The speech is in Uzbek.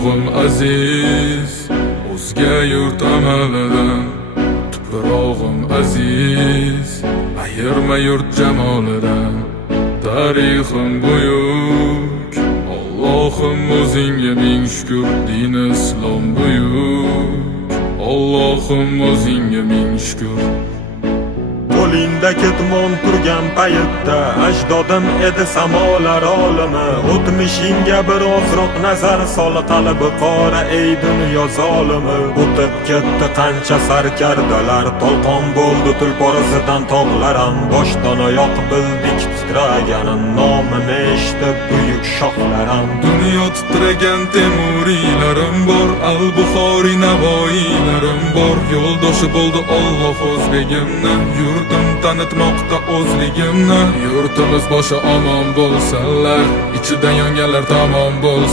tuprog'im aziz, o'zga yurt amalidan. Tuprog'im aziz, ayirma yurt jamolidan. Tarixim buyuk, Allohim o'zingga ming shukr. Din islom buyuk, Allohim o'zingga ming shukr. Qo'lingda ketmon turgan paytda ajdodim edi samolar olimi. O'tmishingga birozroq nazar sol, qalbi qora ey dunyo zolimi. O'tib ketdi qancha sarkardalar, to'lqon bo'ldi tulporizidan tog'laram. Boshdan oyoq bildik titraganin, nomini eshitib buyuk shohlaram. Dunyo titragan temuriylarim bor, al-Buxoriy Navoiylarim bor. Yo'ldoshi bo'ldi Alloh o'zligimni, yurtim tanitmoqda o'zligimni. Yurtimiz boshi omon bo'lsinlar, ichidan yonganlar tamom bo'lsin.